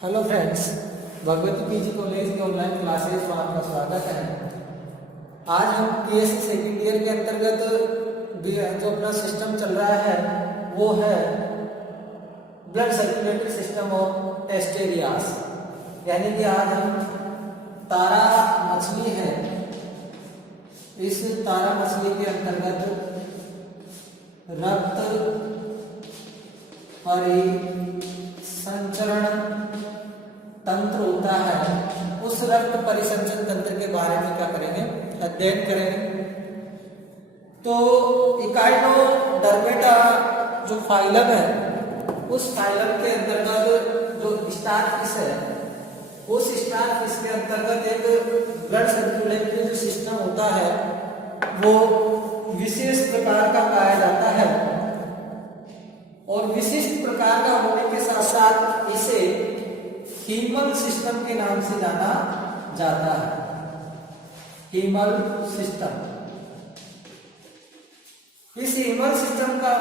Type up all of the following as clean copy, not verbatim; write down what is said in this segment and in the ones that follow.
Hello friends, Bhagwati PG college के online classes में आपका स्वागत है। आज हम पीएससी सेकेंड ईयर के अंतर्गत जो अपना सिस्टम चल रहा है वो है blood circulatory system of test areas. यानी कि आज हम तारा मछली है, इस तारा मछली के अंतर्गत रक्त परिसंचरण तंत्र होता है, उस रक्त परिसंचरण तंत्र के बारे में क्या करेंगे, अध्ययन करेंगे। तो इकाइनोडर्मेटा जो फाइलम है, उस फाइलम के अंतर्गत जो स्टार फिश है, उस स्टार फिश के अंतर्गत एक ब्लड सर्कुलेटरी जो सिस्टम होता है वो विशेष प्रकार का पाया जाता है, और विशिष्ट प्रकार का होने के साथ साथ इसे हीमल सिस्टम के नाम से जाना जाता है। हीमल सिस्टम, इस हीमल सिस्टम का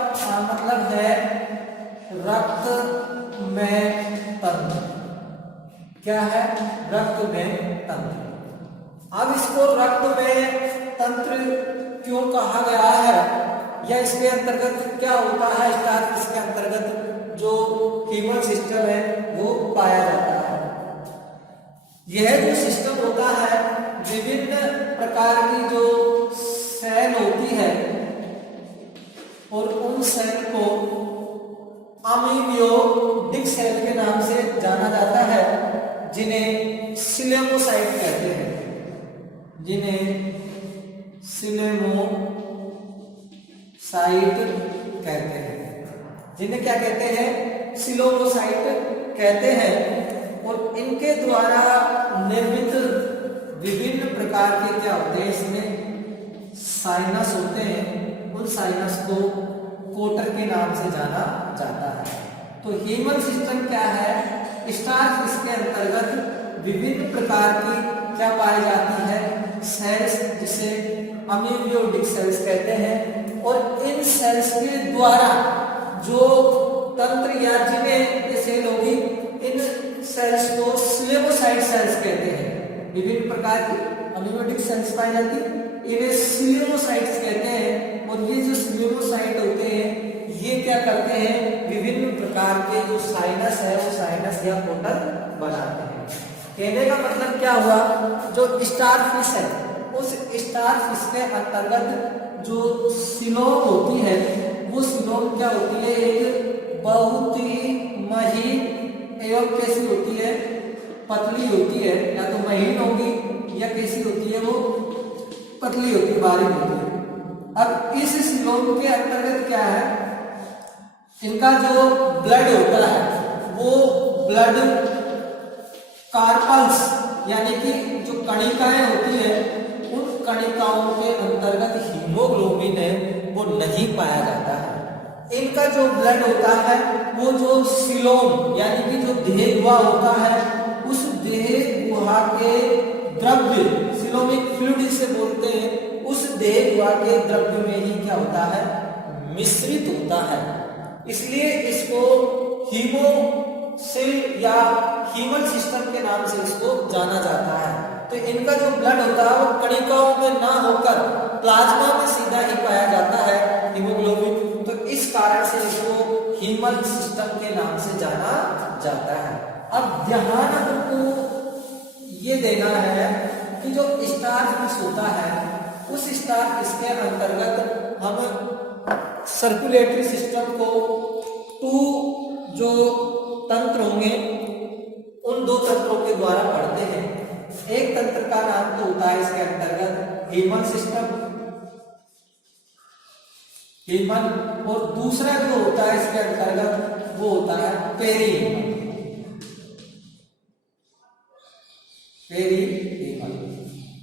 मतलब है रक्त में तंत्र। क्या है? रक्त में तंत्र। अब इसको रक्त में तंत्र क्यों कहा गया है, या इसके अंतर्गत क्या होता है, स्टार इसके अंतर्गत जो हीमल सिस्टम है वो पाया जाता है। यह जो सिस्टम होता है, विभिन्न प्रकार की जो सेल होती है और उन सेल को अमीबियोटिक सेल के नाम से जाना जाता है, जिन्हें सिलेमोसाइट कहते हैं। जिन्हें सिलेमोसाइट कहते हैं। जिन्हें क्या कहते हैं? सिलोमोसाइट कहते हैं। और इनके द्वारा निर्मित विभिन्न प्रकार के क्या होते हैं, इसमें साइनस होते हैं। उन साइनस को कोटर के नाम से जाना जाता है। तो हीमल सिस्टम क्या है? स्टार फिश के अंतर्गत विभिन्न प्रकार की क्या पाई जाती है, सेल्स, जिसे अमीबियोटिक सेल्स कहते हैं। और इन सेल्स के द्वारा जो तंत्र या जिन्हें ये सेल होगी, इन सेल्स को सिलेमोसाइट सेल्स कहते हैं। विभिन्न प्रकार की अमीबियोटिक सेल्स पाई जाती है, इन्हें सिलेमोसाइट्स कहते हैं। और ये जो सिलेमोसाइट होते हैं, ये क्या करते हैं, विभिन्न प्रकार के जो साइनस है वो साइनस या कोटर बनाते हैं। कहने का मतलब क्या हुआ, जो स्टार फिश है, उस स्टार फिश के अंतर्गत जो सिलोम होती है, वो सिलोम क्या होती है, एक बहुत ही महीन एवं कैसी होती है, पतली होती है। या तो महीन होगी या कैसी होती है, वो पतली होती है, बारीक होती है। अब इस सिलोम के अंतर्गत क्या है, इनका जो ब्लड होता है वो ब्लड कार्पल्स, यानी कि जो कणिकाएं होती है, उन कणिकाओं के अंतर्गत हीमोग्लोबिन है वो नहीं पाया जाता है। इनका जो ब्लड होता है वो जो सिलोम यानी कि जो देह गुहा होता है, उस देह गुहा के द्रव्य, सिलोमिक फ्लूइड से बोलते हैं, उस देह गुहा के द्रव्य में ही क्या होता है, मिश्रित होता है। इसलिए इसको हीमोसिल या हीमल सिस्टम के नाम से इसको जाना जाता है। तो इनका जो ब्लड होता है वो कणिकाओं में ना होकर प्लाज्मा में सीधा ही पाया जाता है, हीमोग्लोबिन। तो इस कारण से इसको हीमल सिस्टम के नाम से जाना जाता है। अब ध्यान आपको ये देना है कि जो स्टार फिश होता है, उस स्टार फिश के अंतर्गत हम सर्कुलेटरी सिस्टम को टू जो तंत्र होंगे, उन दो तंत्रों के द्वारा पढ़ते हैं। एक तंत्र का नाम तो होता है इसके अंतर्गत हीमल सिस्टम, हीमल, और दूसरा जो होता है इसके अंतर्गत वो होता है पेरीहीमल। पेरीहीमल,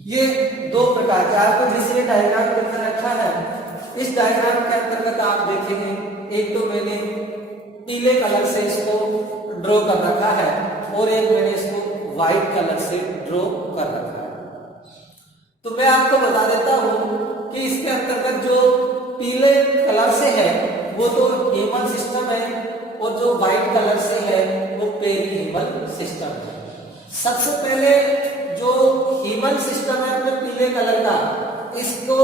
ये दो प्रकार के आपको जिससे डायग्राम करके रखा है, इस डायग्राम के अंतर्गत आप देखेंगे, एक तो मैंने पीले कलर से इसको ड्रॉ कर रखा है और एक मैंने इसको व्हाइट कलर से ड्रॉ कर रखा है। तो मैं आपको बता देता हूं कि इसके अंतर्गत जो पीले कलर से है वो तो हीमल सिस्टम है, और जो व्हाइट कलर से है वो पेरीहीमल सिस्टम है। सबसे पहले जो हीमल सिस्टम है अपने पीले कलर का, इसको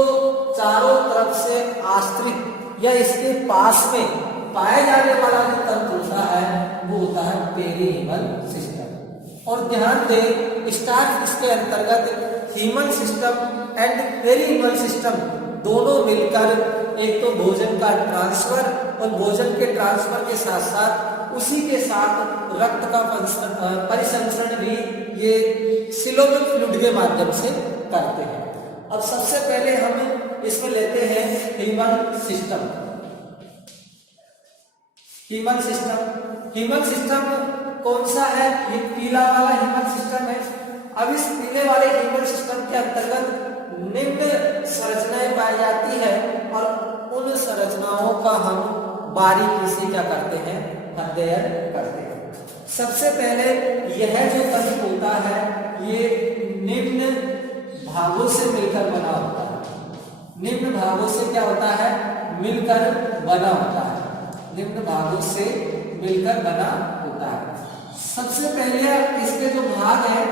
चारों तरफ से आश्रित या इसके पास में पाया जाने वाला जो तंत्र होता है वो होता है पेरीहीमल सिस्टम। और ध्यान दें, स्टार्च इसके अंतर्गत हीमल सिस्टम एंड पेरीहीमल सिस्टम दोनों मिलकर एक तो भोजन का ट्रांसफर और भोजन के ट्रांसफर के साथ साथ उसी के साथ रक्त का परिसंचरण भी ये सिलोमिक फ्लूइड के माध्यम से करते हैं। अब सबसे पहले हम इसमें लेते हैं हीमल सिस्टम। हीमल सिस्टम कौन सा है? ये पीला वाला हीमल सिस्टम है। अब इस पीले वाले हीमल सिस्टम के अंतर्गत निम्न संरचनाएं पाई जाती है और उन संरचनाओं का हम बारीकी से क्या करते हैं? अध्ययन करते हैं। सबसे पहले यह जो तंत्र होता है ये निम्न भागों से मिलकर बना होता है। निम्न भागों से क्या होता है? मिलकर बना होता है। निम्न भागों से मिलकर बना होता है। सबसे पहले इसके जो भाग है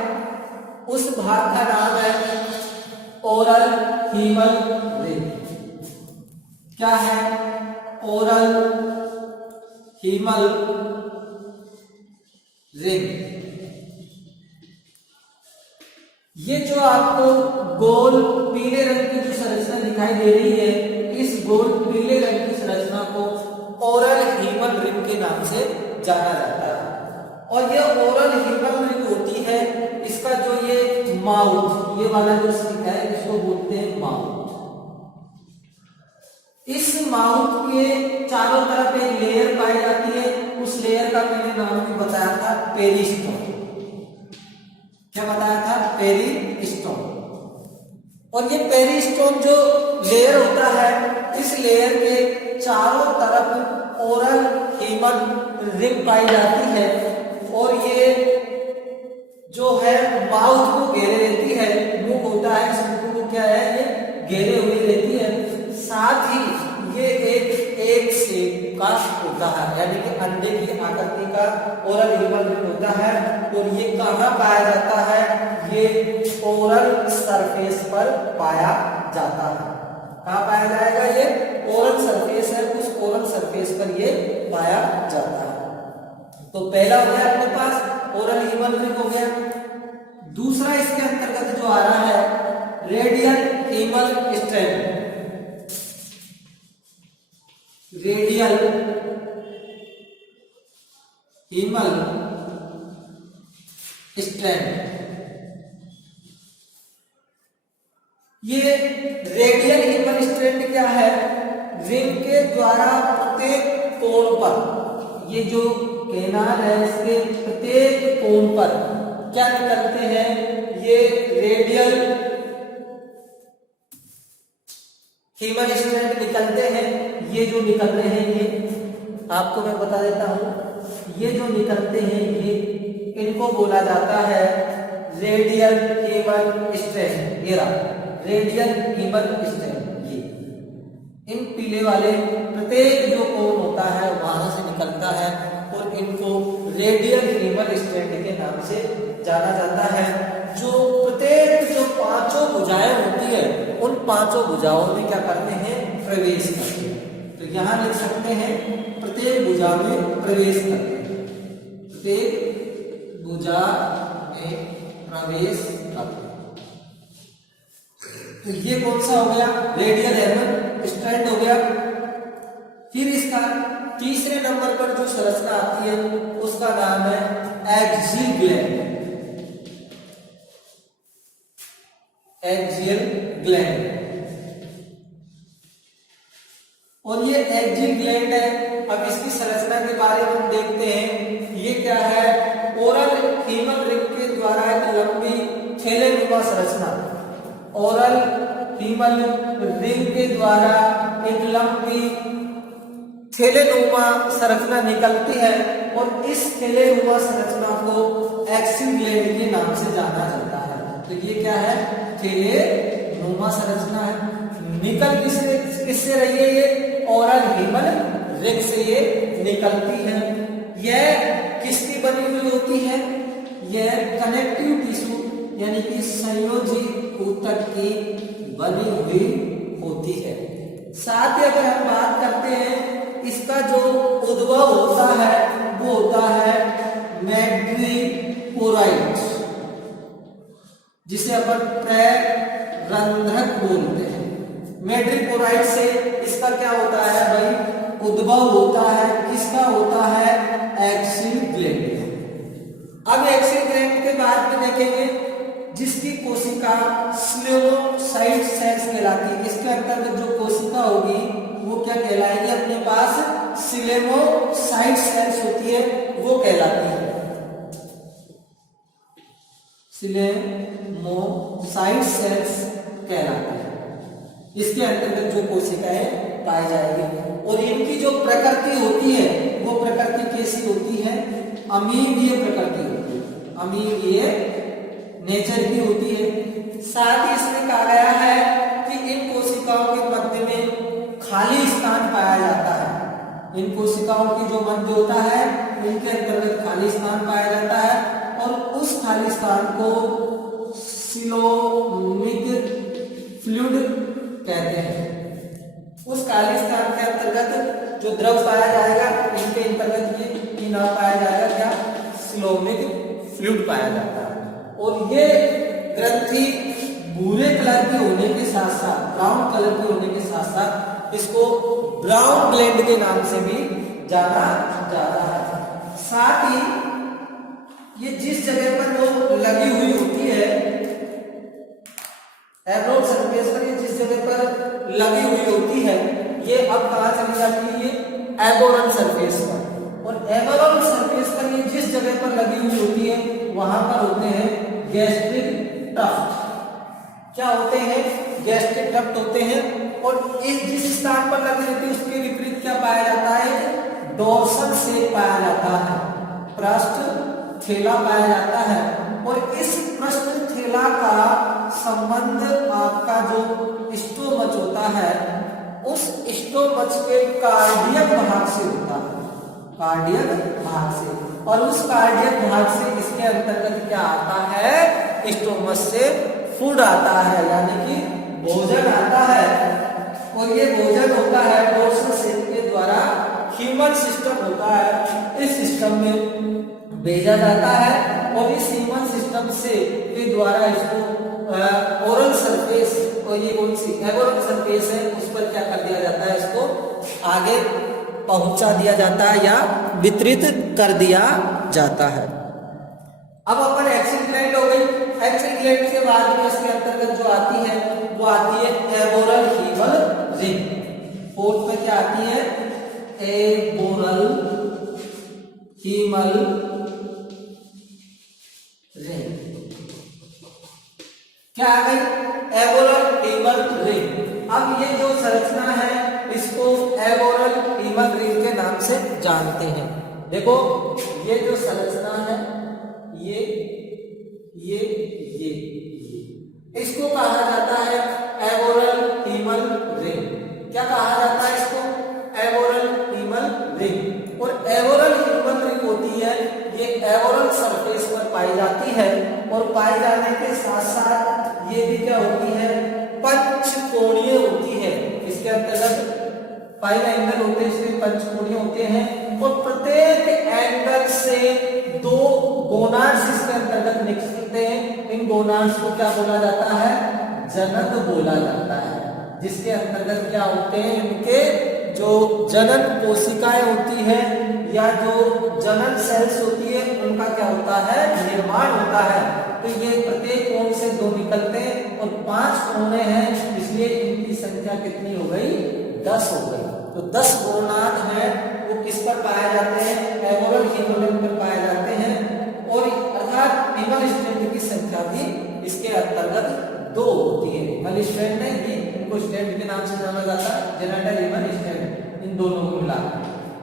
उस भाग का नाम है ओरल हीमल रिंग। क्या है? Oral haemal ring. ये जो आपको गोल पीले रंग की जो संरचना दिखाई दे रही है, इस गोल पीले रंग की संरचना को ओरल हीमल रिंग के नाम से जाना जाता है। और ये ओरल हीमल रिंग होती है, इसका जो ये माउथ, ये वाला जो स्टिक है इसको बोलते हैं माउथ। इस माउथ के चारों तरफ एक लेयर पाई जाती है, उस लेयर का मैंने नाम भी बताया था पेरिस्टोम। क्या बताया था? पेरिस्टोम। और ये पेरिस्टोम जो लेयर होता है, इस लेयर के चारों तरफ ओरल हीमल रिंग पाई जाती है और ये जो है माउथ को घेरे रहती है। मुंह होता है, इस मुंह को क्या है? ये घेरे हुए रहती है। साथ ही ये एक शेप का होता है, यानी कि अंडे की आकृति का ओरल हीमल रिंग होता है। और ये कहाँ पाया जाता है? ये ओरल सरफेस पर पाया जाता है। कहाँ पाया जाएगा? ये ओरल सरफेस है, उस ओरल सरफेस पर ये पाया जाता है। तो पहला हो गया अपने पास ओरल हीमल रिंग हो गया। दूसरा इसके अंतर्गत जो आ रहा है radial haemal strand. Radial haemal strand. ये रेडियल हीमल स्ट्रैंड क्या है? रिंग के द्वारा प्रत्येक कोण पर, ये जो केनाल है इसके प्रत्येक कोण पर क्या निकलते हैं? ये रेडियल हीमल स्ट्रैंड निकलते हैं। ये जो निकल रहे हैं, ये आपको मैं बता देता हूं, ये जो निकलते हैं ये इनको बोला जाता है रेडियल हीमल स्ट्रैंड। ये रहा रेडियल हीमल स्ट्रैंड। ये इन पीले वाले प्रत्येक जो कोण होता है वहां से निकलता है और इनको रेडियल हीमल स्ट्रैंड के नाम से जाना जाता है। जो प्रत्येक जो पांचों भुजाएं होती है उन पांचों भुजाओं में क्या करते हैं? प्रवेश करते हैं। तो यहां लिख सकते हैं प्रत्येक भुजा में प्रवेश करते हैं। प्रत्येक भुजा में प्रवेश करते हैं। तो ये कौन सा हो गया? रेडियल हीमल स्ट्रैंड हो गया। फिर इसका तीसरे नंबर पर जो संरचना आती है उसका नाम है एक्सियल ग्लैंड। Axial gland. और ये एक्सियल ग्लैंड है। अब इसकी संरचना के बारे में हम देखते हैं। ये क्या है? ओरल हीमल रिंग के द्वारा एक लंबी थैलेनुमा संरचना। ओरल हीमल रिंग के द्वारा एक लंबी थैलेनुमा संरचना निकलती है और इस थैलेनुमा संरचना को एक्सियल ग्लैंड के नाम से जाना जाता है। तो ये क्या है? थैलेनुमा संरचना है। निकल किससे रही है? ये ओरल हीमल रिंग से ये निकलती है। यह किसकी बनी हुई होती है? यह कनेक्टिव टिश्यू यानी कि संयोजी ऊतक की बनी हुई होती है। साथ ही अगर हम बात करते हैं, इसका जो उद्भव होता है वो होता है मैड्रीपोराइट, जिसे अपन प्ररंध्रक बोलते हैं। मैड्रीपोराइट से इसका क्या होता है भाई? उद्भव होता है। किसका होता है? Axil gland. अब एक्सिल ग्लैंड के बाद में देखेंगे जिसकी कोशिका स्लेमोसाइट सेल्स कहलाती है। इसके अंतर्गत जो कोशिका होगी वो क्या कहलाएगी? अपने पास स्लेमोसाइट सेल्स होती है, वो कहलाती है स्लेमोसाइट सेल्स कहलाती है। इसके अंतर्गत जो कोशिकाएं पाई जाएगी और इनकी जो प्रकृति होती है वो प्रकृति कैसी होती है? अमीबीय प्रकृति होती है, अमीबीय नेचर की होती है। साथ ही इसमें कहा गया है कि इन कोशिकाओं के मध्य में खाली स्थान पाया जाता है। इन कोशिकाओं की जो मध्य होता है इनके अंतर्गत खाली स्थान पाया जाता है और उस खाली स्थान को सिलोमिक फ्लूइड कहते हैं। उस खाली स्थान के अंतर्गत जो द्रव पाया जाएगा इनके अंतर्गत ये नाम पाया जाएगा क्या? सिलोमिक फ्लूइड पाया जाता है। और ये ग्रंथि भूरे कलर के होने के साथ साथ, ब्राउन कलर के होने के साथ साथ इसको ब्राउन ग्लैंड के नाम से भी जाना जाता है। साथ ही ये जिस जगह पर वो लगी हुई होती है, एब्रोड सरफेस पर ये जिस जगह पर लगी हुई होती है, ये अब कहां चली जाती है? ये एबोरल सरफेस पर। और एबोरल सरफेस पर ये जिस जगह पर लगी हुई होती है वहां पर होते हैं गैस्ट्रिक टफ्ट। क्या होते हैं? गैस्ट्रिक टफ्ट होते हैं। और इस जिस स्थान पर लगी रहती है उसके विपरीत क्या पाया जाता है? डोर्सल सेक पाया जाता है, पृष्ठ थैला पाया जाता है। और इस पृष्ठ थैला का संबंध आपका जो स्टोमच होता है उस स्टोमच के कार्डियक भाग से होता है, कार्डियक भाग से। और उस कार्डियक भाग से इसके अंतर्गत क्या आता है? स्टोमच से फूड आता है, यानी कि भोजन आता है। और ये भोजन होता है डोर्सल सेक के द्वारा, ह्यूमन सिस्टम होता है, इस सिस्टम में भेजा जाता है। और इस ह्यूमन सिस्टम से के द्वारा इसको ओरल सरफेस, और ये कौन सी एबोरल सरफेस है, उस पर क्या कर दिया जाता है? इसको आगे पहुंचा दिया जाता है या वितरित कर दिया जाता है। अब अपन एक्सिल ग्लैंड हो गई। एक्सिल ग्लैंड के बाद में इसके अंतर्गत जो आती है वो आती है एबोरल हीमल रिंग। फोर्थ पे क्या आती है? Aboral haemal ring. क्या आ गई? Aboral haemal ring. अब ये जो संरचना है इसको एबोरल हीमल रिंग के नाम से जानते हैं। देखो ये जो संरचना है ये इसको कहा जाता है एबोरल हीमल रिंग। क्या कहा जाता है इसको? Aboral haemal ring. और एबोरल हीमल रिंग होती है ये एबोरल सरफेस पर पाई जाती है। और पाई जाने के साथ साथ ये भी क्या होती है? पंचकोणीय होती है। इसके अंतर्गत 5 एंगल होते हैं, इसमें पंचकोणीय होते हैं। और प्रत्येक एंगल से 2 गोनाड्स इसके अंतर्गत निकलते हैं। इन गोनाड्स को क्या बोला जाता है? जनक बोला जाता है। जिसके अंतर्गत क्या होते हैं? इनके जो जनन कोशिकाएं होती है या जो जनन सेल्स होती है उनका क्या होता है? निर्माण होता है। तो ये प्रत्येक कोण से 2 निकलते हैं और 5 कोणे हैं, इसलिए इनकी संख्या कितनी हो गई? 10 हो गई। तो 10 गोनाड है वो किस पर पाए जाते हैं? एबोरल हीमल रिंग पर पाए जाते हैं। और अर्थात हीमल स्ट्रैंड की संख्या भी इसके अंतर्गत 2 होती है। हीमल स्ट्रैंड नहीं, ये इनको स्ट्रैंड के नाम से जाना जाता है, जेनेटल हीमल स्ट्रैंड, इन दोनों को मिला।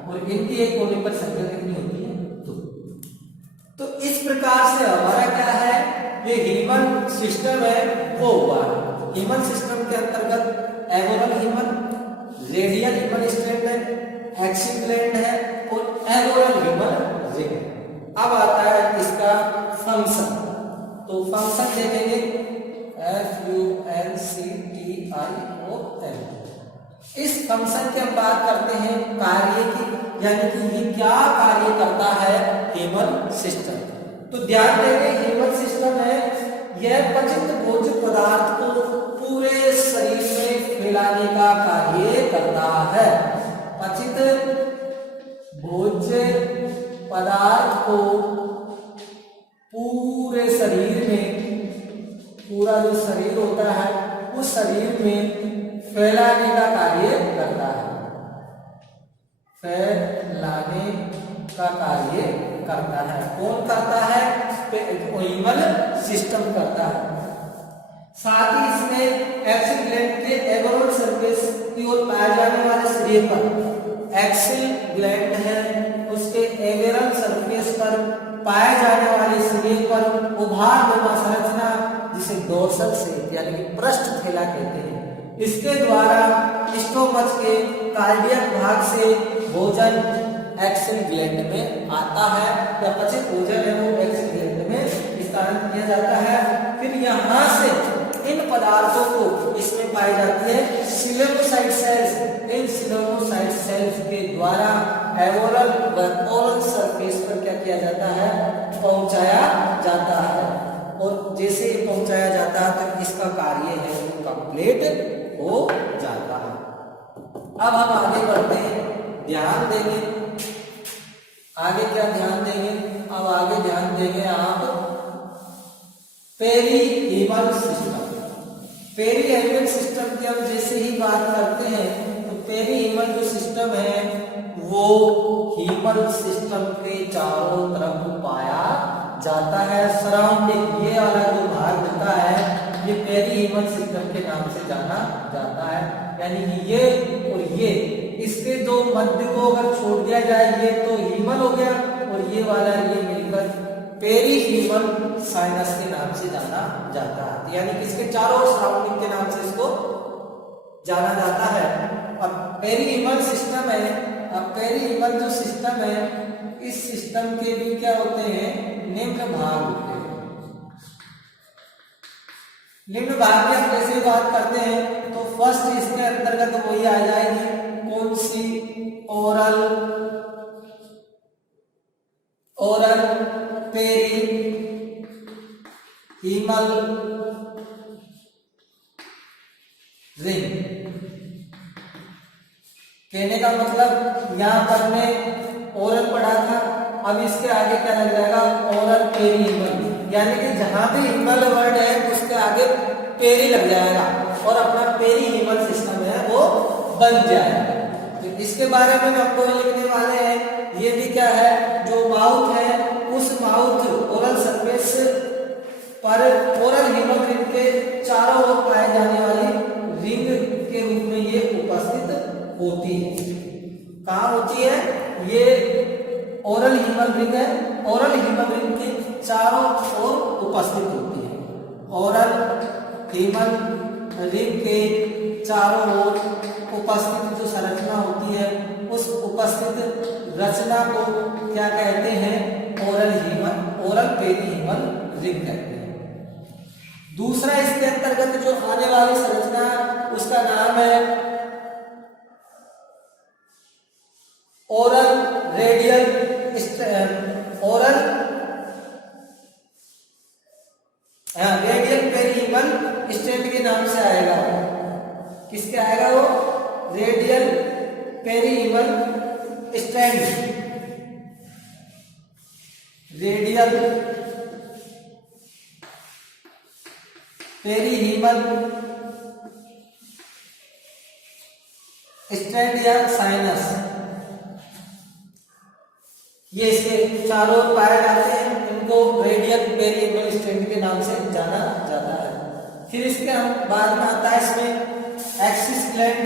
और इनकी एक कोने पर संख्या कितनी होती है? 2। तो इस प्रकार से हमारा क्या है? ये हीमल सिस्टम है वो हुआ। हीमल सिस्टम के अंतर्गत aboral haemal, radial haemal strand है, एक्सिल ग्लैंड है और एगोरल ह्यूमन रिंग। अब आता है इसका फंक्शन, तो फंक्शन देखेंगे FUNCTION। इस फंक्शन की हम बात करते हैं कार्य की, यानी कि ये क्या कार्य करता है ह्यूमन सिस्टम। तो ध्यान देंगे ह्यूमन सिस्टम है यह पचित भोज्य पदार्थ को पूरे शरीर में फैलाने का कार्य करता है। पचित भोज्य पदार्थ को पूरे शरीर में, पूरा जो शरीर होता है उस शरीर में फैलाने का कार्य करता है, फैलाने का कार्य करता है। कौन करता है? ह्यूमन सिस्टम करता है। साथ ही इसमें एक्सिल ग्लैंड के एगोरल सरफेस की ओर पाए जाने वाले शरीर पर, एक्सिल ग्लैंड है उसके एगोरल सरफेस पर पाए जाने वाले शरीर पर उभारनुमा संरचना जिसे डोर्सल से यानी कि पृष्ठ थैला कहते हैं, इसके द्वारा स्टोमच के कार्डियक भाग से भोजन एक्सिल ग्लैंड में आता है, या पचित भोजन है वो एक्सिल ग्लैंड में स्थानांतरित किया जाता है। फिर यहाँ से इन पदार्थों को इसमें पाई जाती है सिलेमोसाइट सेल्स। इन सिलेमोसाइट सेल्स के द्वारा एगोरल व ओरल सरफेस पर क्या किया जाता है? पहुंचाया जाता है। और जैसे ही पहुंचाया जाता है तो इसका कार्य है वो कंप्लीट हो जाता है। अब हम आगे बढ़ते हैं, ध्यान देंगे आगे क्या ध्यान देंगे, अब आगे ध्यान देंगे आप पेरीहीमल सिस्टम। पेरीहीमल सिस्टम की हम जैसे ही बात करते हैं तो पेरीहीमल जो सिस्टम है वो हीमल सिस्टम के चारों तरफ पाया जाता है। सराउंडिंग ये वाला जो भाग होता है ये पेरीहीमल सिस्टम के नाम से जाना जाता है, यानी कि ये और ये इसके दो मध्य को अगर छोड़ दिया जाए ये तो हीमल हो गया और ये वाला ये मिलकर पेरीहीमल साइनस के नाम से जाना जाता है, यानी कि इसके चारों सराउंडिंग के नाम से इसको जाना जाता है। अब पेरीहीमल सिस्टम है, अब पेरीहीमल जो सिस्टम है इस सिस्टम के भी क्या होते हैं? निम्न भाग होते हैं। निम्न भाग की हम जैसे बात करते हैं तो फर्स्ट इसके अंतर्गत वही आ जाएगी, कौन सी? Oral पेरीहीमल ring. कहने का मतलब यहां पर हमने ओरल पढ़ा था, अब इसके आगे क्या लग जाएगा? ओरल पेरीहीमल, यानी कि जहां भी हीमल वर्ड है उसके आगे पेरी लग जाएगा और अपना पेरीहीमल सिस्टम है वो बन जाएगा। तो इसके बारे में हमको लिखने वाले हैं, ये भी क्या है? जो माउथ है उस माउथ ओरल सरफेस पर ओरल हीमल रिंग के चारों ओर पाए जाने वाली रिंग के रूप में ये उपस्थित होती है। कहाँ होती है? ये ओरल हीमल रिंग है, ओरल हीमल रिंग के चारों ओर उपस्थित होती है। ओरल हीमल रिंग के चारों ओर उपस्थित जो संरचना होती है उस उपस्थित रचना को क्या कहते हैं? ओरल पेरीहीमल रिंग कहते हैं। दूसरा इसके अंतर्गत जो आने वाली संरचना उसका नाम है ओरल रेडियल पेरीहीमल स्टेट के नाम से आएगा। किसके आएगा वो? रेडियल पेरीहीमल स्टैंड, रेडियल पेरीहीमल स्टैंड या साइनस, ये इसके चारों ओर पाए जाते हैं, इनको रेडियल पेरीहीमल स्टैंड के नाम से जाना जाता है। फिर इसके हम बाद में आता है इसमें एक्सिस ग्लैंड,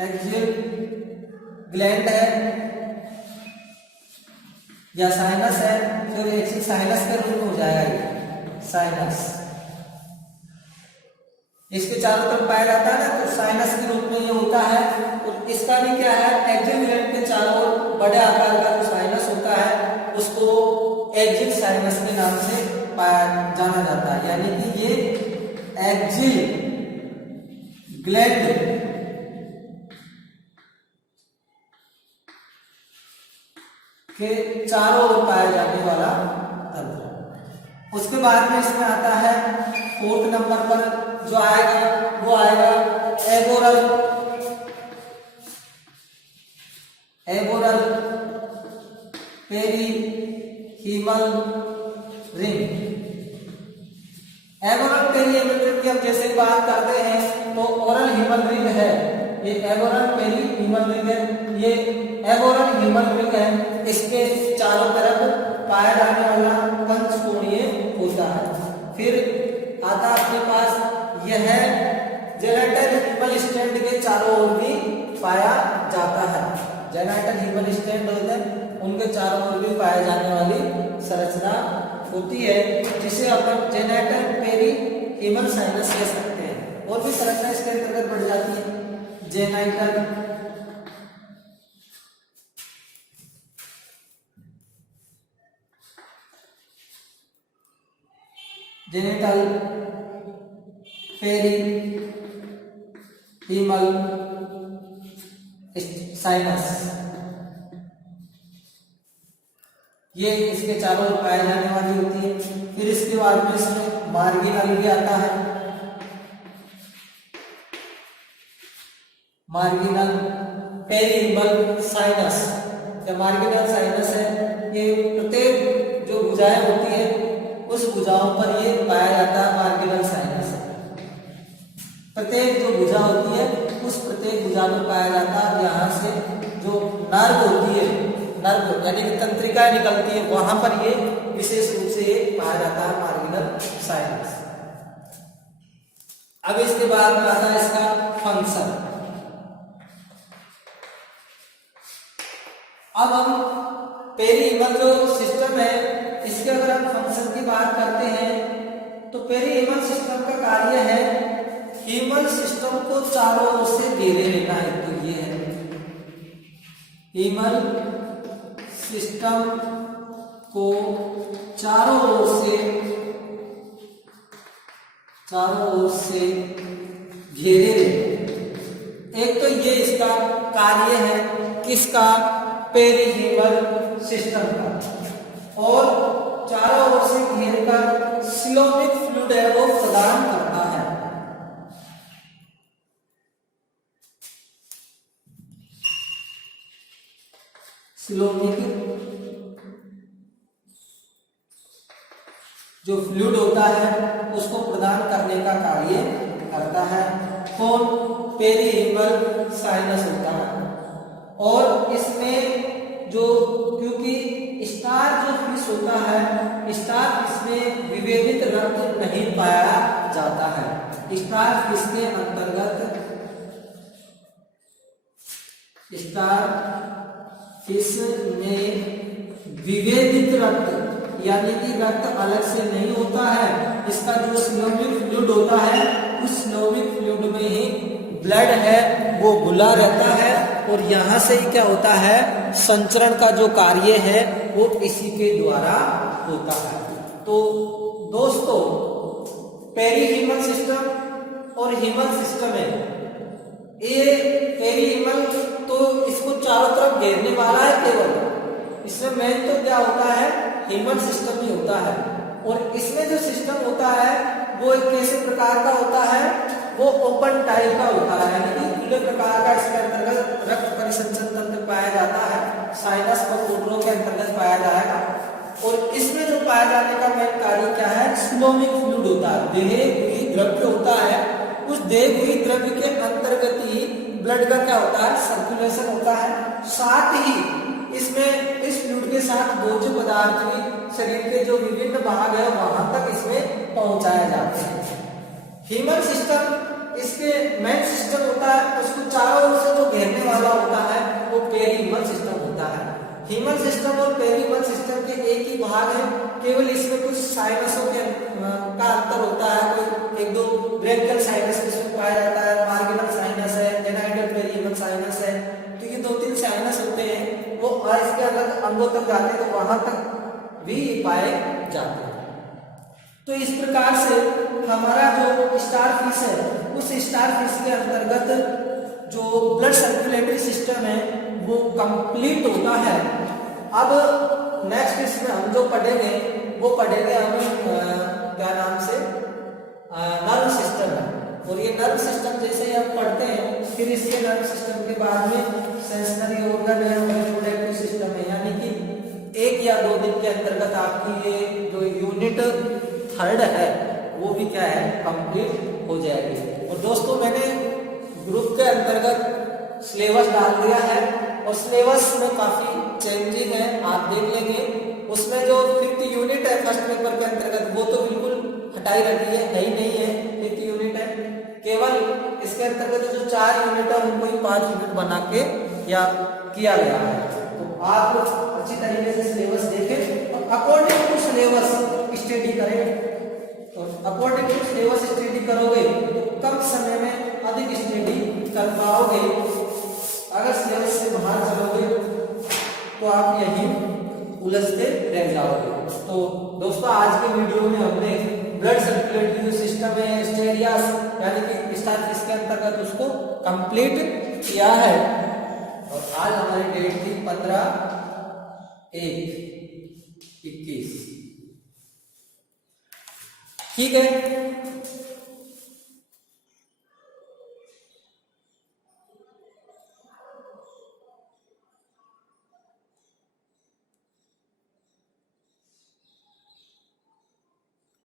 एक्सियल ग्लैंड है या साइनस है, फिर एक्सिस साइनस के रूप में हो जाएगा ये साइनस। इसके चारों तरफ पाया जाता है ना, तो साइनस के रूप में ये होता है। और इसका भी क्या है, एक्सियल ग्लैंड के चारों ओर बड़े आकार का जो साइनस होता है उसको एक्सियल साइनस के नाम से जाना जाता है। यानी कि ये एक्सियल ग्लैंड के चारों ओर पाया जाने वाला तंत्र। उसके बाद में इसमें आता है 4th नंबर पर जो आएगा वो आएगा एबोरल पेरीहीमल रिंग। एबोरल पेरीहीमल रिंग की हम जैसे बात करते हैं तो ओरल हीमल रिंग है, ये एबोरल पेरीहीमल रिंग है, ये एबोरल हीमल रिंग है। इसके चारों तरफ पाया जाने वाला पंचकोणीय होता है। फिर आता अपने पास यह है जेनाइटल हीमल स्टैंड के चारों ओर भी पाया जाता है। जेनाइटल हीमल स्टैंड होते हैं उनके चारों ओर भी पाए जाने वाली संरचना होती है, जिसे अपन जेनाइटल पेरीहीमल साइनस कह सकते हैं। और भी संरचना इसके अंतर्गत बढ़ जाती है। जेनाइटल जेनिटल पेरीहीमल साइनस, ये इसके चारों ओर पाए जाने वाली होती है। फिर इसके बाद में इसमें मार्गिनल भी आता है। मार्गिनल पेरीहीमल साइनस, जो मार्गिनल साइनस है ये प्रत्येक जो भुजाएं होती है उस भुजाओं पर ये पाया जाता है। मार्गिनल साइनस प्रत्येक जो भुजा होती है उस प्रत्येक भुजा में पाया जाता है। यहाँ से जो नर्व होती है, नर्व यानी कि तंत्रिकाएं निकलती है, वहां पर ये विशेष रूप से ये पाया जाता है मार्गिनल साइनस। अब इसके बाद में आता है इसका फंक्शन। अब हम पेरीहीमल जो सिस्टम है इसके अगर हम फंक्शन की बात करते हैं तो पेरीहीमल सिस्टम का कार्य है हीमल सिस्टम को चारों ओर से घेरे लेना है। तो ये है हीमल सिस्टम को चारों ओर से घेरे लेना। एक तो ये इसका कार्य है किसका, पेरीहीमल सिस्टम का। और चारों ओर से घेर कर सिलोमिक फ्लूइड है वो प्रदान करता है। सिलोमिक जो फ्लूइड होता है उसको प्रदान करने का कार्य करता है। कौन, पेरीहीमल साइनस होता है। और इसमें जो क्योंकि स्टार जो फिश होता है, स्टार फिश में विभेदित रक्त नहीं पाया जाता है। स्टार फिश के अंतर्गत, स्टार फिश में विभेदित रक्त यानी कि रक्त अलग से नहीं होता है। इसका जो सिलोमिक फ्लूइड होता है उस सिलोमिक फ्लूइड में ही ब्लड है वो घुला रहता है। और यहाँ से ही क्या होता है, संचरण का जो कार्य है वो इसी के द्वारा होता है। तो दोस्तों पेरीहीमल सिस्टम और हीमल सिस्टम है, ये पेरीहीमल तो इसको चारों तरफ घेरने वाला है केवल। इसमें मेन तो क्या होता है, हीमल सिस्टम ही होता है। और इसमें जो सिस्टम होता है वो एक कैसे प्रकार का होता है, वो ओपन टाइप का होता है, यानी कि खुले प्रकार का। इसके अंतर्गत रक्त परिसंचन तंत्र पाया जाता है, साइनस और कोटरों के अंतर्गत पाया जाएगा। और इसमें जो पाया जाने का मेन कार्य क्या है, सिलोमिक फ्लूइड होता है, देह हुई द्रव्य होता है। उस देह हुई द्रव्य के अंतर्गत ही ब्लड का क्या होता है, सर्कुलेशन होता है। साथ ही इसमें इस फ्लूइड के साथ भोज्य पदार्थ भी शरीर के जो विभिन्न भाग है वहां तक इसमें पहुंचाए जाते हैं। हीमल सिस्टम इसके मेन सिस्टम होता है, उसको चारों ओर से जो घेरने वाला होता है वो पेरीहीमल सिस्टम होता है। हीमल सिस्टम और पेरीहीमल सिस्टम के एक ही भाग है, केवल इसमें कुछ साइनसों का अंतर होता है। कोई एक दो ब्रेकियल साइनस अंगों तक जाते हैं तो वहां तक भी पाए जाते हैं। तो इस प्रकार से हमारा जो स्टार फिश है उस स्टार फिश के अंतर्गत जो ब्लड सर्कुलेटरी सिस्टम है वो कंप्लीट होता है। अब नेक्स्ट इसमें हम जो पढ़ेंगे वो पढ़ेंगे हम क्या नाम से नर्व सिस्टम है। और ये नर्व सिस्टम जैसे ही हम पढ़ते हैं फिर इसके नर्व सिस्टम के बाद में सेंसरी ऑर्गन है और रिप्रोडक्टिव सिस्टम है, यानी कि 1 या 2 दिन के अंतर्गत आपकी ये जो यूनिट 3rd है वो भी क्या है कंप्लीट हो जाएगी। और दोस्तों मैंने ग्रुप के अंतर्गत सिलेबस डाल दिया है और सिलेबस में काफी चेंजिंग है, आप देख लेंगे। उसमें जो 5th यूनिट है फर्स्ट पेपर के अंतर्गत वो तो बिल्कुल हटाई रखी है ही नहीं है, 5th यूनिट है। केवल इसके अंतर्गत जो 4 यूनिट है उनको ही 5 यूनिट बना के या किया गया है। तो आप अच्छी तरीके से सिलेबस देखें और अकॉर्डिंग टू सिलेबस स्टडी करें। तो अकॉर्डिंग टू सिलेबस स्टडी करोगे तो कम समय में अधिक स्टडी कर पाओगे। अगर सिलेबस से बाहर चलोगे तो आप यही उलझते रह जाओगे। तो दोस्तों आज के वीडियो में हमने ब्लड सर्कुलेटरी सिस्टम है स्टेरियास यानी कि स्टार फिश के अंतर्गत उसको कंप्लीट किया है। और आज हमारी डेट थी 15/1/21। ठीक है।